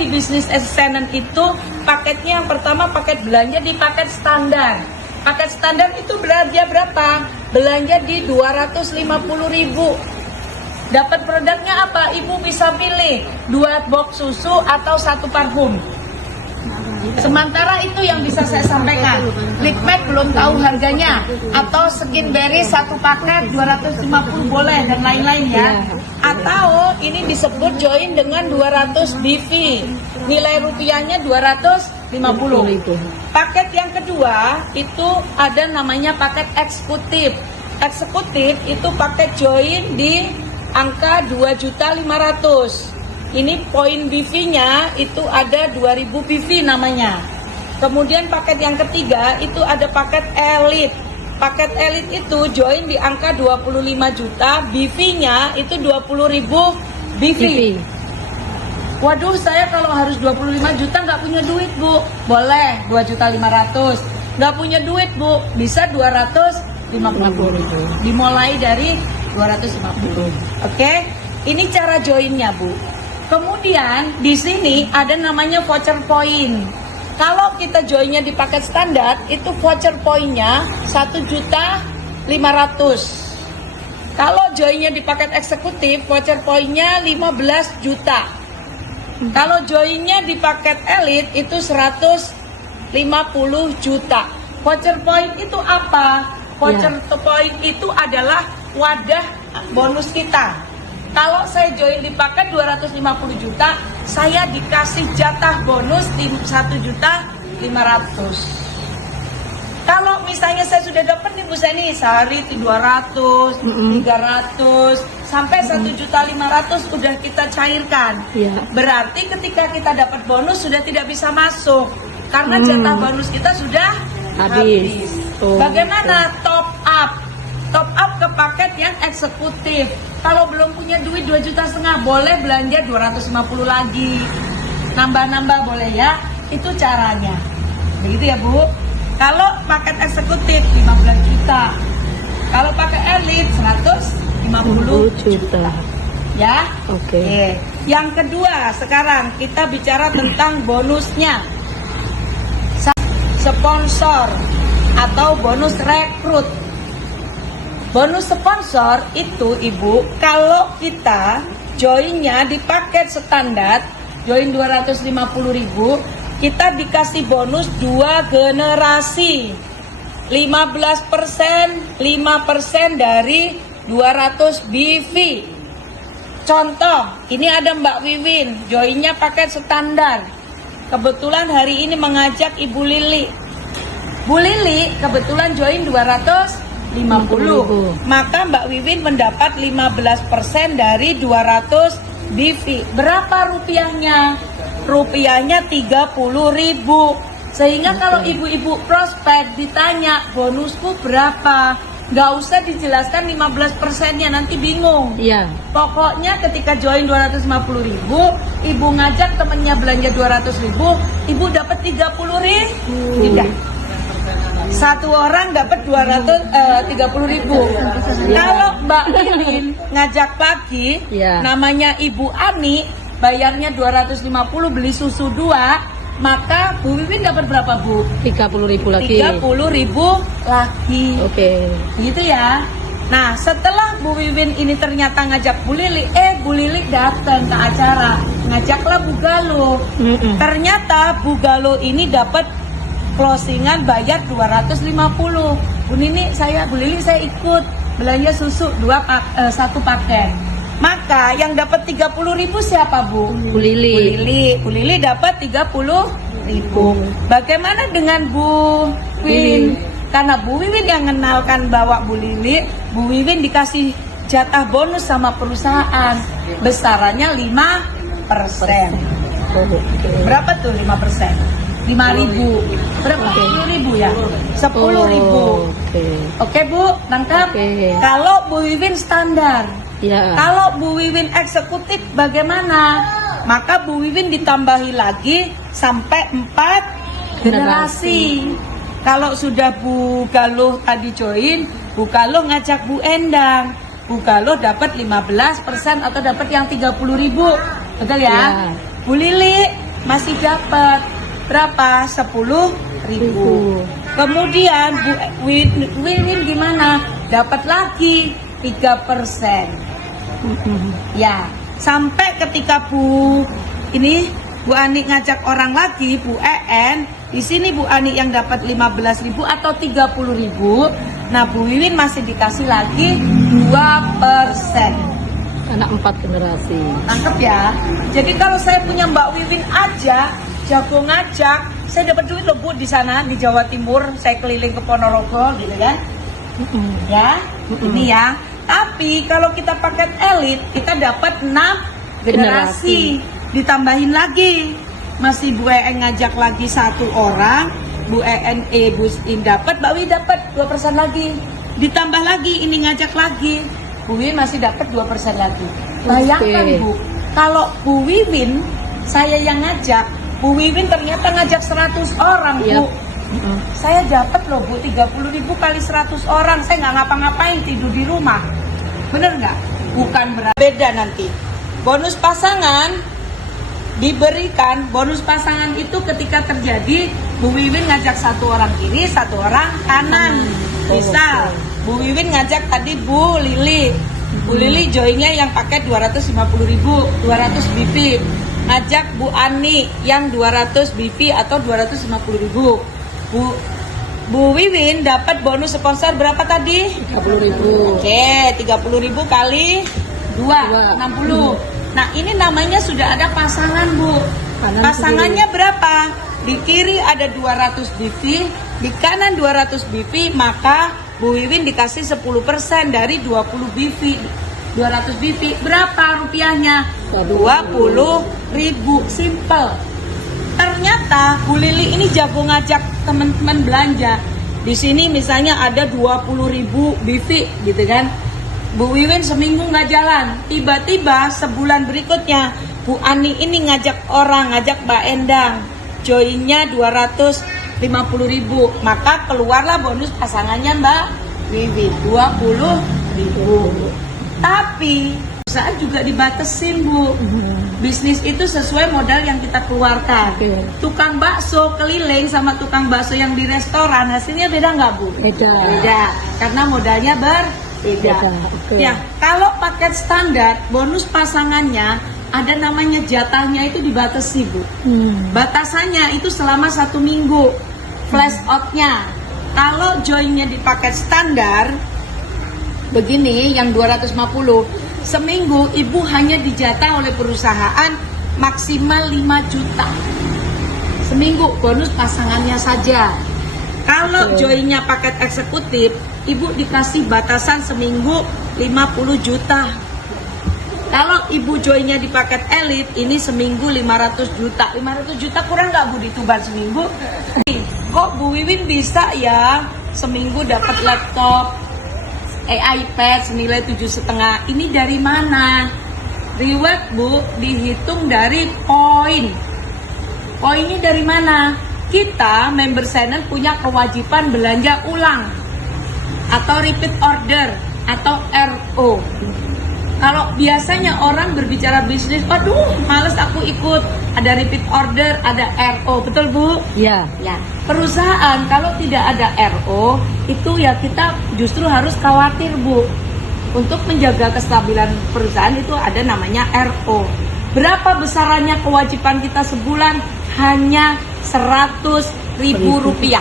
di bisnis excellence itu paketnya yang pertama paket belanja di paket standar. Paket standar itu belanja berapa? Belanja di 250.000. Dapat produknya apa? Ibu bisa pilih 2 box susu atau 1 parfum. Sementara itu yang bisa saya sampaikan. Liquid belum tahu harganya. Atau Skinberry 1 paket 250 boleh dan lain-lain ya. Atau ini disebut join dengan 200 BV. Nilai rupiahnya 250. Paket yang kedua itu ada namanya paket eksekutif. Eksekutif itu paket join di angka 2.500.000. Ini poin BV-nya itu ada 2000 BV namanya. Kemudian paket yang ketiga itu ada paket elite. Paket elite itu join di angka 25 juta, BV-nya itu 20.000 BV. Waduh, saya kalau harus 25 juta nggak punya duit, Bu. Boleh, 2.500.000. Nggak punya duit, Bu, bisa 250.000. Dimulai dari 250. Oke? Ini cara joinnya, Bu. Kemudian di sini ada namanya voucher point. Kalau kita joinnya di paket standar, itu voucher poinnya 1.500.000. Kalau joinnya di paket eksekutif, voucher poinnya 15 juta. Kalau joinnya di paket elite itu 150 juta. Voucher point itu apa? Voucher point itu adalah wadah bonus kita. Kalau saya join di paket 250 juta, saya dikasih jatah bonus 1.500.000. Kalau misalnya saya sudah dapat nih Bu Seni, sehari 200, 300, sampai 1.500.000 udah kita cairkan. Berarti ketika kita dapat bonus sudah tidak bisa masuk, karena jatah bonus kita sudah habis. Bagaimana top up? Top up ke paket yang eksekutif. Kalau belum punya duit 2,5 juta, boleh belanja 250 lagi. Nambah-nambah boleh ya. Itu caranya. Begitu ya, Bu. Kalau paket eksekutif 15 juta. Kalau pakai elite 150 juta. Ya. Oke. Yang kedua, sekarang kita bicara tentang bonusnya. Sponsor atau bonus rekrut. Bonus sponsor itu Ibu, kalau kita joinnya di paket standar, join 250.000, kita dikasih bonus 2 generasi. 15%, 5% dari 200 BV. Contoh, ini ada Mbak Wiwin, joinnya paket standar. Kebetulan hari ini mengajak Ibu Lili. Bu Lili kebetulan join 250. Maka Mbak Wiwin mendapat 15% dari 200 BV. Berapa rupiahnya? Rupiahnya 30.000. Sehingga kalau ibu-ibu prospek ditanya bonusku berapa, nggak usah dijelaskan 15%-nya, nanti bingung. Pokoknya ketika join 250.000, ibu ngajak temennya belanja 200.000, ibu dapat 30.000. Tidak. Satu orang dapat 230.000. Kalau Mbak Wiwin ngajak pagi, namanya Ibu Ani, bayarnya 250, beli susu 2, maka Bu Wiwin dapat berapa, Bu? 30.000 lagi. 30.000 lagi. Gitu ya. Nah, setelah Bu Wiwin ini ternyata ngajak Bu Lili, Bu Lili datang ke acara, ngajaklah Bu Galuh. Ternyata Bu Galuh ini dapat closingan bayar 250. Bu Lili saya ikut belanja susu 1 paket. Maka yang dapat 30.000 siapa, Bu? Bu Lili. Bu Lili dapat 30.000. Bagaimana dengan Bu Wiwin? Karena Bu Wiwin yang kenalkan bawa Bu Lili, Bu Wiwin dikasih jatah bonus sama perusahaan. Besarannya 5%. Berapa tuh 5%? 5.000. Berapa? 10.000 ya? 10.000. Oke, Bu, nangkap? Kalau Bu Wiwin standar. Kalau Bu Wiwin eksekutif bagaimana? Maka Bu Wiwin ditambahi lagi sampai 4 generasi. Kalau sudah Bu Galuh tadi join, Bu Galuh ngajak Bu Endang. Bu Galuh dapat 15% atau dapat yang 30.000. Betul ya? Bu Lili masih dapat berapa? 10.000. Kemudian Bu Wiwin gimana? Dapat lagi 3%. Ya, sampai ketika Bu Ani ngajak orang lagi, Bu En, di sini Bu Ani yang dapat 15.000 atau 30.000. Nah, Bu Wiwin masih dikasih lagi 2%. Anak 4 generasi. Tangkep ya. Jadi kalau saya punya Mbak Wiwin aja jago ngajak, saya dapat duit loh Bu di sana di Jawa Timur. Saya keliling ke Ponorogo gitu kan. Ya, ini ya. Tapi kalau kita paket elit, kita dapat 6 generasi. Ditambahin lagi. Masih Bu En ngajak lagi 1 orang. Bu In dapat, Mbak Wiwin dapat 2% lagi. Ditambah lagi, ini ngajak lagi. Bu Wiwin masih dapat 2% lagi. Bayangkan Bu, kalau Bu Wiwin, saya yang ngajak, Bu Wiwin ternyata ngajak 100 orang Bu. Saya dapat loh Bu, 30.000 kali 100 orang. Saya nggak ngapa-ngapain, tidur di rumah. Bener nggak? Bukan berbeda nanti. Bonus pasangan diberikan, bonus pasangan itu ketika terjadi Bu Wiwin ngajak 1 orang kiri, 1 orang kanan. Misal Bu Wiwin ngajak tadi Bu Lili. Bu Lili joinnya yang pakai 250.000, 200 BP. Ngajak Bu Ani yang 200 BP atau 250.000. Bu Wiwin dapat bonus sponsor berapa tadi? 30.000. Oke, 30.000 kali 2, 60. Nah, ini namanya sudah ada pasangan, Bu. Pasangannya berapa? Di kiri ada 200 BP, di kanan 200 BP, maka Bu Wiwin dikasih 10% dari 20 BP. 200 BP berapa rupiahnya? 20.000. Simple. Ternyata Bu Lili ini jago ngajak teman-teman belanja. Di sini misalnya ada 20.000 BP gitu kan. Bu Wiwin seminggu nggak jalan, tiba-tiba sebulan berikutnya Bu Ani ini ngajak orang, ngajak Mbak Endang, joinnya 250.000, maka keluarlah bonus pasangannya Mbak Wiwin 20.000. Tapi perusahaan juga dibatasin Bu. Bisnis itu sesuai modal yang kita keluarkan. Tukang bakso keliling sama tukang bakso yang di restoran hasilnya beda nggak Bu? Beda, karena modalnya beda. Ya, kalau paket standar bonus pasangannya ada namanya jatahnya itu dibatasi Bu. Batasannya itu selama 1 minggu. Flash outnya. Kalau joinnya di paket standar begini yang 250, seminggu Ibu hanya dijatah oleh perusahaan maksimal 5 juta. Seminggu bonus pasangannya saja. Kalau joinnya paket eksekutif, Ibu dikasih batasan seminggu 50 juta. Kalau Ibu joinnya di paket elit, ini seminggu 500 juta. 500 juta kurang nggak Bu di Tuban seminggu? Kok Bu Wiwin bisa ya seminggu dapat laptop, iPad senilai 7,5? Ini dari mana? Reward Bu dihitung dari poin. Poinnya dari mana? Kita member channel punya kewajiban belanja ulang atau repeat order atau RO. Kalau biasanya orang berbicara bisnis, aduh males aku ikut, ada repeat order, ada RO, betul Bu? Iya. Ya. Perusahaan kalau tidak ada RO, itu ya kita justru harus khawatir Bu. Untuk menjaga kestabilan perusahaan itu ada namanya RO. Berapa besarannya kewajiban kita sebulan? Hanya 100.000 rupiah.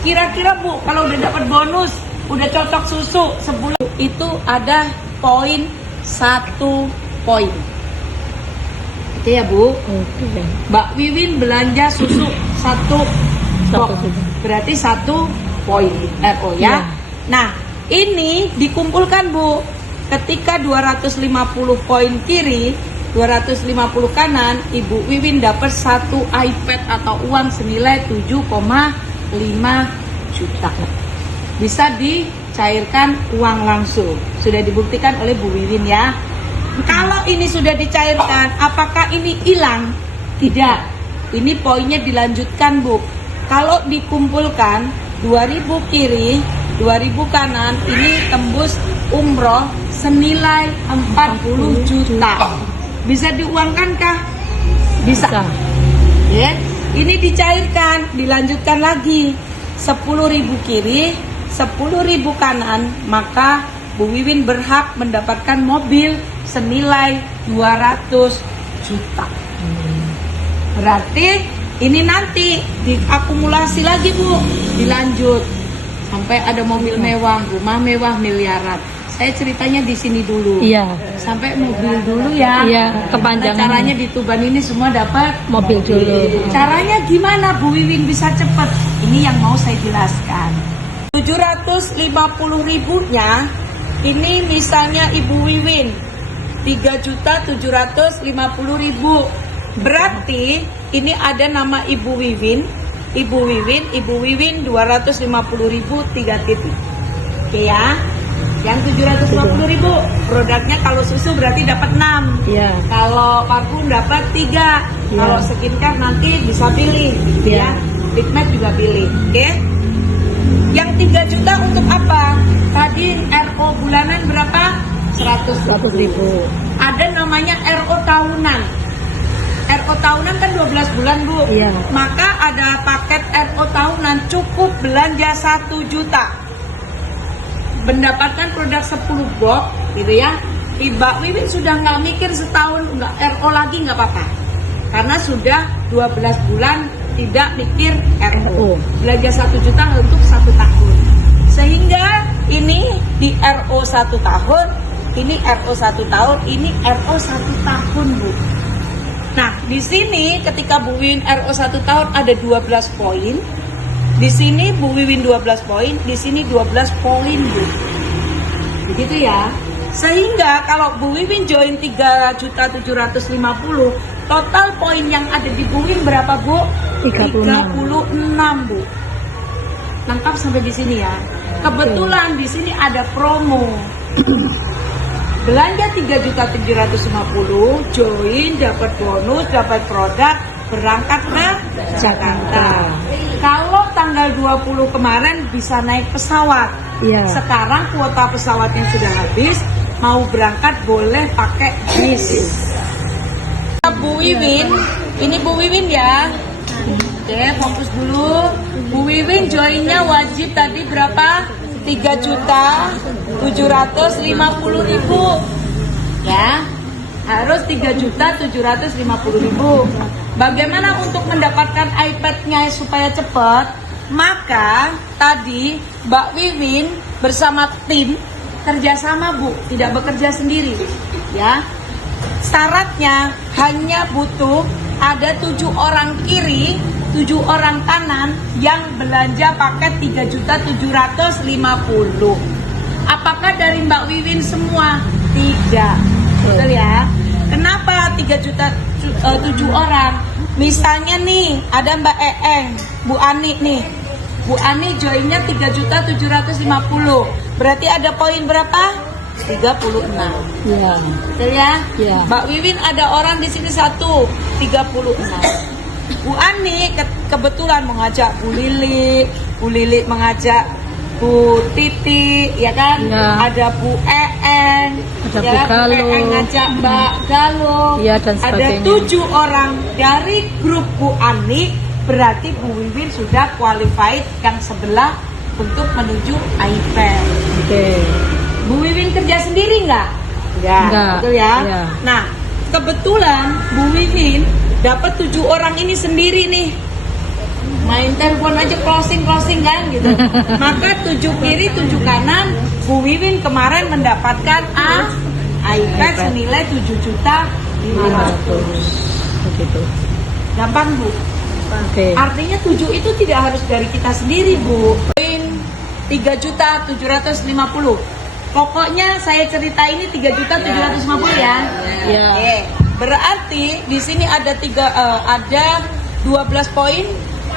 Kira-kira Bu, kalau udah dapat bonus, udah cocok susu sebulan, itu ada poin 1 poin. Itu ya Bu. Mbak Wiwin belanja susu 1 box, berarti 1 poin RO ya. Nah, ini dikumpulkan Bu. Ketika 250 poin kiri, 250 kanan, Ibu Wiwin dapat 1 iPad atau uang senilai 7,5 juta. Bisa dicairkan uang langsung. Sudah dibuktikan oleh Bu Wiwin ya. Kalau ini sudah dicairkan, apakah ini hilang? Tidak. Ini poinnya dilanjutkan Bu. Kalau dikumpulkan 2.000 kiri, 2.000 kanan, ini tembus umroh senilai 40 juta. Bisa diuangkan kah? Bisa. Ya, ini dicairkan, dilanjutkan lagi 10.000 kiri, 10.000 kanan, maka Bu Wiwin berhak mendapatkan mobil senilai 200 juta. Berarti ini nanti diakumulasi lagi Bu, dilanjut sampai ada mobil mewah, rumah mewah miliaran. Saya ceritanya di sini dulu. Iya. Sampai mobil dulu ya. Iya, Karena kepanjangan. caranya di Tuban ini semua dapat Mobil dulu. Caranya gimana Bu Wiwin bisa cepat? Ini yang mau saya jelaskan. 750.000-nya ini misalnya Ibu Wiwin 3.750.000. Berarti ini ada nama Ibu Wiwin 250.000 3 titik. Oke ya. Yang 750.000 produknya kalau susu berarti dapat 6. Iya. Kalau parfum dapat 3. Iya. Kalau skincare nanti bisa pilih, gitu Iya. ya. Big Mac juga pilih, oke? Yang 3 juta untuk apa? Tadi RO bulanan berapa? 100.000. 100.000. Ada namanya RO tahunan. RO tahunan kan 12 bulan Bu. Iya. Maka ada paket RO tahunan cukup belanja 1 juta. Mendapatkan produk 10 box gitu ya. Mbak Wiwin sudah nggak mikir setahun nggak RO lagi nggak apa-apa, karena sudah 12 bulan tidak mikir RO. Belanja 1 juta untuk 1 tahun, sehingga ini di RO 1 tahun, ini RO 1 tahun, ini RO 1 tahun Bu. Nah di sini ketika Bu Wiwin RO 1 tahun ada 12 poin. Di sini Bu Wiwin 12 poin, di sini 12 poin Bu. Begitu ya. Sehingga kalau Bu Wiwin join 3.750.000, total poin yang ada di Bu Wiwin berapa Bu? 36 Bu. Lengkap sampai di sini ya. Kebetulan di sini ada promo. Belanja 3.750.000, join dapat bonus, dapat produk, berangkat ke Jakarta. Kalau tanggal 20 kemarin bisa naik pesawat. Iya. Sekarang kuota pesawatnya sudah habis, mau berangkat boleh pakai bis. Bu Wiwin, ini Bu Wiwin ya. Oke, fokus dulu. Bu Wiwin joinnya wajib tadi berapa? 3.750.000. Ya. Harus 3.750.000. Bagaimana untuk mendapatkan iPad-nya supaya cepat? Maka tadi Mbak Wiwin bersama tim kerjasama Bu, tidak bekerja sendiri, ya. Syaratnya hanya butuh ada 7 orang kiri, 7 orang kanan yang belanja paket 3.750.000. Apakah dari Mbak Wiwin semua? Tidak. Betul ya. Kenapa 3.7 orang? Misalnya nih ada Mbak Eeng, Bu Ani nih. Bu Ani joinnya 3.750.000. Berarti ada poin berapa? 36. Iya. Betul ya? Iya. Mbak Wiwin ada orang di sini 1, 36. Bu Ani kebetulan mengajak Bu Lili mengajak Bu Titi, ya kan? Ya. Ada Bu Eeng, Ada ya, Bu Galuh. Bu Eeng ngajak Mbak Galuh. Iya, dan Ada sebagainya. 7 orang dari grup Bu Ani, berarti Bu Wiwin sudah qualified yang sebelah untuk menuju iPad. Oke. Bu Wiwin kerja sendiri nggak? Nggak. Betul ya? Iya. Nah, kebetulan Bu Wiwin dapat 7 orang ini sendiri nih. Main telepon aja closing kan gitu. Maka 7 kiri 7 kanan, Bu Wiwin kemarin mendapatkan iPad senilai 7.500.000. Begitu. Gampang Bu. Oke. Artinya 7 itu tidak harus dari kita sendiri Bu. 3.750.000. Pokoknya saya cerita ini 3.750.000 ya. Iya. Oke. Berarti di sini ada 12 poin,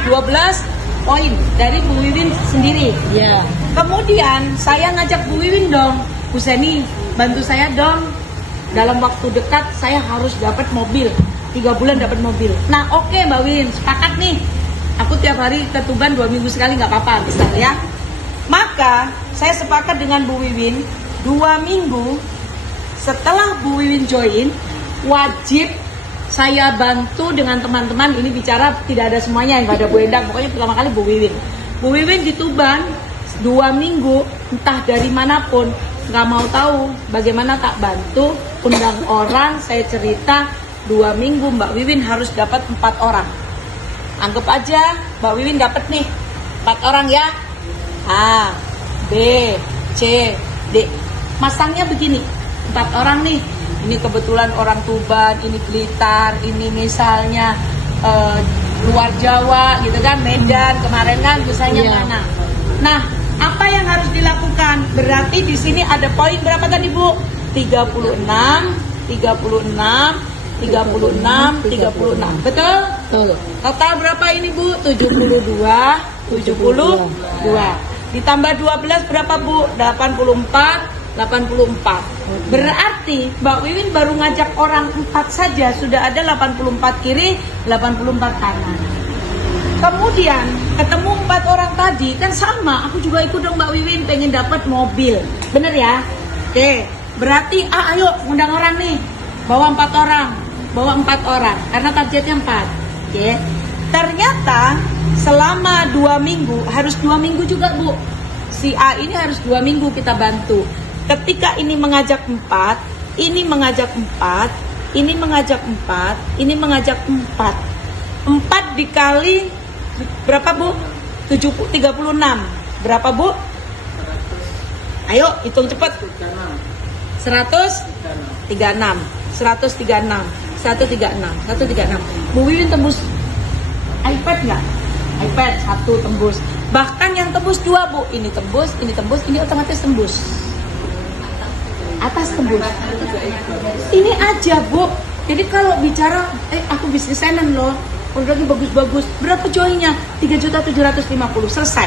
12 poin dari Bu Wiwin sendiri. Iya. Kemudian saya ngajak Bu Wiwin dong, Bu Seni, bantu saya dong. Dalam waktu dekat saya harus dapat mobil, 3 bulan dapat mobil. Nah oke Mbak Wiwin, sepakat nih. Aku tiap hari ke Tuban 2 minggu sekali nggak apa-apa, bisa ya. Maka saya sepakat dengan Bu Wiwin 2 minggu setelah Bu Wiwin join, wajib saya bantu dengan teman-teman, ini bicara tidak ada semuanya, yang gak ada Bu Endang, pokoknya pertama kali Bu Wiwin. Bu Wiwin di Tuban 2 minggu, entah dari manapun, nggak mau tahu bagaimana tak bantu, undang orang, saya cerita 2 minggu Mbak Wiwin harus dapat 4 orang. Anggap aja Mbak Wiwin dapat nih 4 orang ya, A, B, C, D. Masangnya begini, 4 orang nih. Ini kebetulan orang Tuban, ini Blitar, ini misalnya luar Jawa gitu kan, Medan kemarin kan misalnya mana. Nah, apa yang harus dilakukan? Berarti di sini ada poin berapa tadi Bu? 36, 36, 36, 36. Betul? Betul. Total berapa ini Bu? 72, 72. Ditambah 12 berapa Bu? 84. Berarti Mbak Wiwin baru ngajak orang 4 saja sudah ada 84 kiri, 84 kanan. Kemudian ketemu 4 orang tadi kan sama, aku juga ikut dong Mbak Wiwin pengen dapat mobil. Bener ya? Oke, berarti ayo undang orang nih. Bawa 4 orang. Bawa 4 orang karena targetnya 4. Oke. Ternyata selama 2 minggu, harus 2 minggu juga Bu. Si A ini harus 2 minggu kita bantu. Ketika ini mengajak 4, ini mengajak 4, ini mengajak 4, ini mengajak 4. 4 dikali berapa Bu? 36. Berapa Bu? Ayo hitung cepat. 136. 136. Bu Wiwin tembus iPad nggak? iPad 1 tembus. Bahkan yang tembus 2 Bu. Ini tembus, ini otomatis tembus. Atas tembus. Ini aja Bu. Jadi kalau bicara, aku bisnis tenan loh, udah lagi bagus-bagus. Berapa joinnya? 3.750.000 selesai.